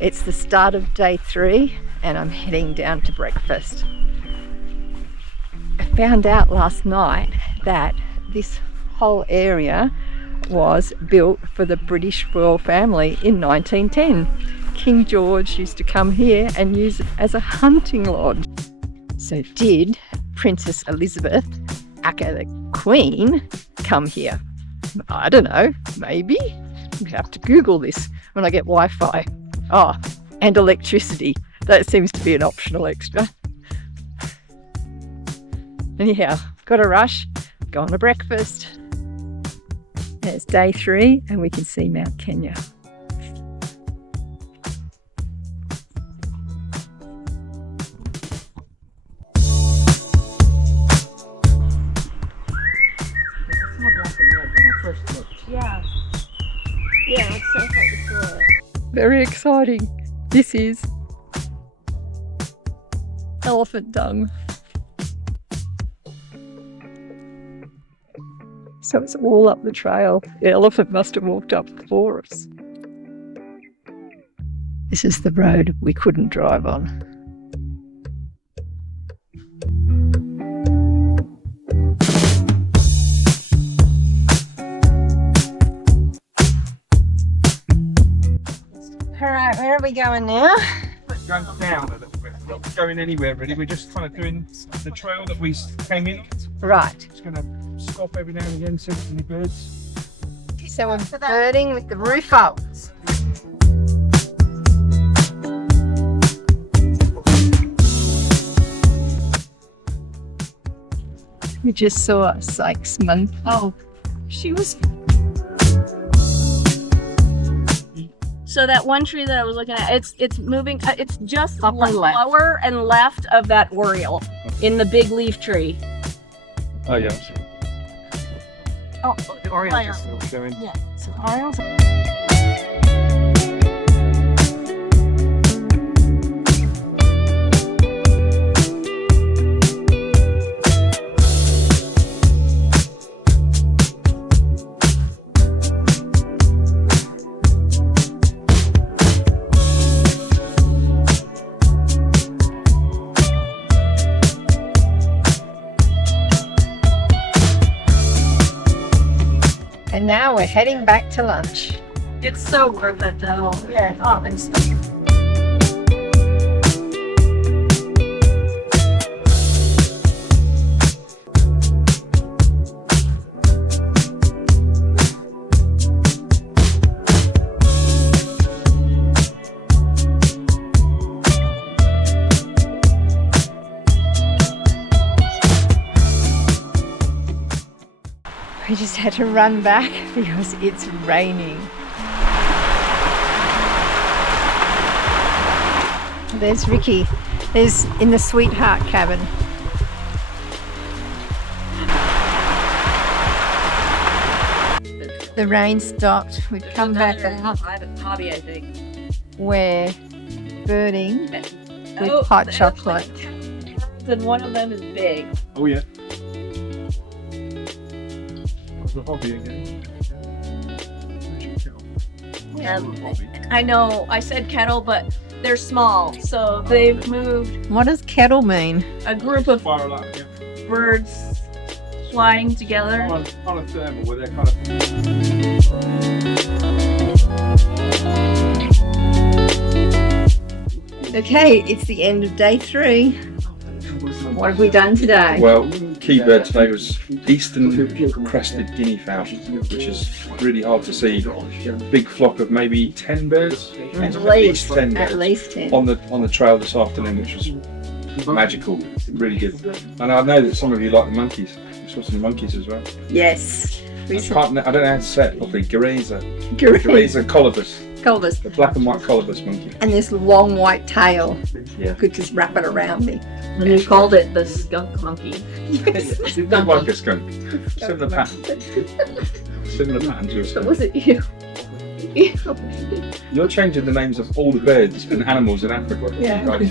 It's the start of day 3 and I'm heading down to breakfast. I found out last night that this whole area was built for the British royal family in 1910. King George used to come here and use it as a hunting lodge. So did Princess Elizabeth, aka the Queen, come here? I don't know, maybe? We have to Google this when I get Wi-Fi. Oh, and electricity. That seems to be an optional extra. Anyhow, got a rush, going to breakfast. It's day 3 and we can see Mount Kenya. Yeah. Yeah, it sounds like you saw it. Very exciting. This is elephant dung. So it's all up the trail. The elephant must have walked up before us. This is the road we couldn't drive on. Alright, where are we going now? Going down a little bit. We're not going anywhere really. We're just kind of doing the trail that we came in. Right. Just going to stop every now and again, see any birds. So we're birding with the roof up. We just saw a Sykes monkey. Oh, she was. So that one tree that I was looking at, it's moving. It's just Up and left. lower and left of that oriole in the big leaf tree. Oh yeah. Oh, The Orioles are still going. yeah. So orioles. And now we're heading back to lunch. It's so worth it though. Yeah. Oh, it's We just had to run back because it's raining. There's Ricky. There's in the sweetheart cabin. The rain stopped. We've come back out. Hobby, I think. We're birding with hot chocolate. And one of them is big. Oh yeah. The hobby again. I know I said kettle, but they're small, so they've moved What does kettle mean? a group of Fire alarm, yeah. birds flying together. On a thermal where they're kind of. Okay, it's the end of day 3. What have we done today? Well, key bird today was eastern crested guinea fowl, which is really hard to see. Big flock of maybe 10 birds, At least 10 birds At least 10. on the trail this afternoon, which was magical, really good. And I know that some of you like the monkeys. We saw some monkeys as well. Yes. I don't know how to say it properly. Gareza colobus, Colobus. the black and white colobus monkey. And this long white tail. Yeah. Could just wrap it around me. And you called it the skunk monkey. It's like a skunk. Similar pattern. Similar pattern to a But skunk. was it you? You're changing the names of all the birds and animals in Africa. Yeah. Right.